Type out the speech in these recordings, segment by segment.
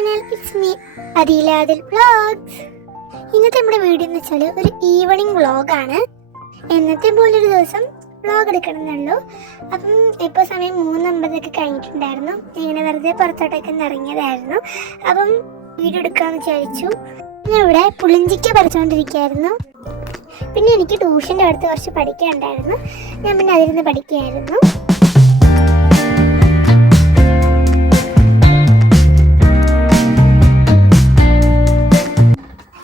Channel. It's me Adeela Adil vlogs. ഇന്നത്തെ നമ്മുടെ video എന്ന് വെച്ചാൽ ഒരു ഈവനിങ് വ്ളോഗാണ്. എന്നത്തെ പോലൊരു ദിവസം വ്ളോഗ് എടുക്കണമെന്നുള്ളൂ. അപ്പം ഇപ്പോൾ സമയം 3:50 കഴിഞ്ഞിട്ടുണ്ടായിരുന്നു. ഇങ്ങനെ വെറുതെ പുറത്തോട്ടൊക്കെ ഇറങ്ങിയതായിരുന്നു. അപ്പം വീഡിയോ എടുക്കാമെന്ന് വിചാരിച്ചു. ഞാൻ ഇവിടെ പുളിഞ്ചിക്ക പറിച്ചുകൊണ്ടിരിക്കുകയായിരുന്നു. പിന്നെ എനിക്ക് ട്യൂഷൻ്റെ അടുത്ത് കുറച്ച് പഠിക്കാനുണ്ടായിരുന്നു. ഞാൻ പിന്നെ അതിരുന്ന് പഠിക്കുകയായിരുന്നു.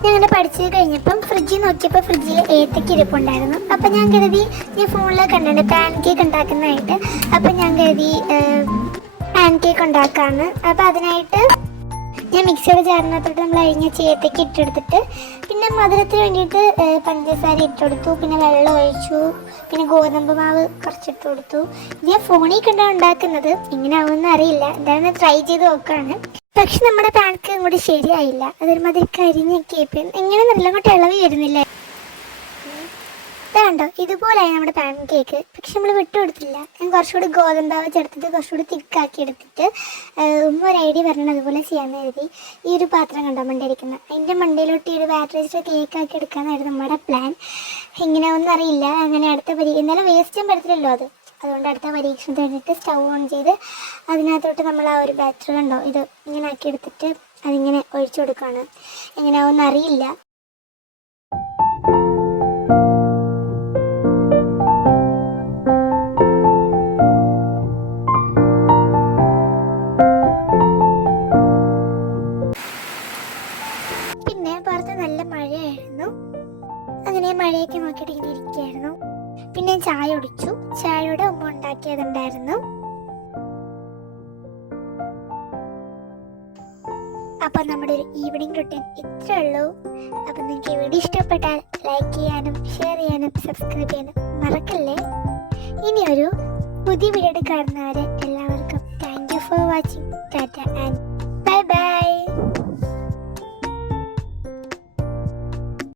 ഞാനിങ്ങനെ പഠിച്ച് കഴിഞ്ഞപ്പം ഫ്രിഡ്ജിൽ നോക്കിയപ്പോൾ ഫ്രിഡ്ജിൽ ഏത്തക്ക ഇരിപ്പുണ്ടായിരുന്നു. അപ്പം ഞാൻ കരുതി, ഞാൻ ഫോണിൽ കണ്ടിട്ടുണ്ട് പാൻ കേക്ക് ഉണ്ടാക്കുന്നതായിട്ട്. അപ്പം ഞാൻ കരുതി പാൻ കേക്ക് ഉണ്ടാക്കാമെന്ന്. അപ്പം അതിനായിട്ട് ഞാൻ മിക്സിയുടെ ജാറിനകത്തോട്ട് നമ്മൾ അരിഞ്ഞ ഏത്തക്ക ഇട്ടെടുത്തിട്ട് പിന്നെ മധുരത്തിന് വേണ്ടിയിട്ട് പഞ്ചസാര ഇട്ടുകൊടുത്തു, പിന്നെ വെള്ളം ഒഴിച്ചു, പിന്നെ ഗോതമ്പ് മാവ് കുറച്ചിട്ട് കൊടുത്തു. ഞാൻ ഫോണിൽ കണ്ടാണ് ഉണ്ടാക്കുന്നത്, ഇങ്ങനെ ആവുമെന്ന് അറിയില്ല. എന്തായാലും ട്രൈ ചെയ്ത് നോക്കുകയാണ്. പക്ഷെ നമ്മുടെ പാൻ കേക്ക് അങ്ങോട്ട് ശരിയായില്ല. അതൊരുമാതിരി കരിഞ്ഞൊക്കെ എങ്ങനെ നല്ല അങ്ങോട്ട് ഇളവി വരുന്നില്ല. ഇതാണ്ടോ, ഇതുപോലെയായി നമ്മുടെ പാൻ കേക്ക്. പക്ഷെ നമ്മൾ വിട്ടുകൊടുത്തില്ല. ഞാൻ കുറച്ചുകൂടി ഗോതമ്പാവ് ചേർത്തിട്ട് കുറച്ചുകൂടി തിക്കാക്കി എടുത്തിട്ട് ഒരു ഐഡിയ പറഞ്ഞാൽ അതുപോലെ ചെയ്യാമെന്ന് കരുതി ഈ ഒരു പാത്രം കണ്ടോ മണ്ടയിരിക്കുന്നത്, അതിൻ്റെ മണ്ടയിലോട്ട് ഈ ഒരു ബാറ്ററി വെച്ചിട്ട് കേക്കാക്കി എടുക്കാമെന്നായിരുന്നു നമ്മുടെ പ്ലാൻ. എങ്ങനെയാണെന്ന് അറിയില്ല. അങ്ങനെ അടുത്ത എന്നാലും വേസ്റ്റ് ചെയ്യാൻ പറ്റത്തില്ലല്ലോ അതുകൊണ്ട് അടുത്ത പരീക്ഷണത്തിന് വേണ്ടിയിട്ട് സ്റ്റൗ ഓൺ ചെയ്ത് അതിനകത്തോട്ട് നമ്മൾ ആ ഒരു ബാറ്ററി കണ്ടോ ഇത് ഇങ്ങനെ ആക്കി എടുത്തിട്ട് അതിങ്ങനെ ഒഴിച്ചു കൊടുക്കുകയാണ്. എങ്ങനെയാവുമെന്ന് അറിയില്ല. പിന്നെ പുറത്ത് നല്ല മഴയായിരുന്നു. അങ്ങനെ മഴയൊക്കെ നോക്കിയിട്ട് ഇങ്ങനെ ഇരിക്കുകയായിരുന്നു. പിന്നെ ചായ കുടിച്ചു. ചായയുടെ ഉമ്മ ഉണ്ടാക്കിയതുണ്ടായിരുന്നു. അപ്പം നമ്മുടെ ഒരു ഈവനിങ് റുട്ടീൻ ഇത്രേ ഉള്ളൂ. അപ്പം നിങ്ങൾക്ക് ഈ വീഡിയോ ഇഷ്ടപ്പെട്ടാൽ ലൈക്ക് ചെയ്യാനും ഷെയർ ചെയ്യാനും സബ്സ്ക്രൈബ് ചെയ്യാനും മറക്കല്ലേ. ഇനിയൊരു പുതിയ വീഡിയോ കാണുന്നവരെ എല്ലാവർക്കും thank you for watching. Tata and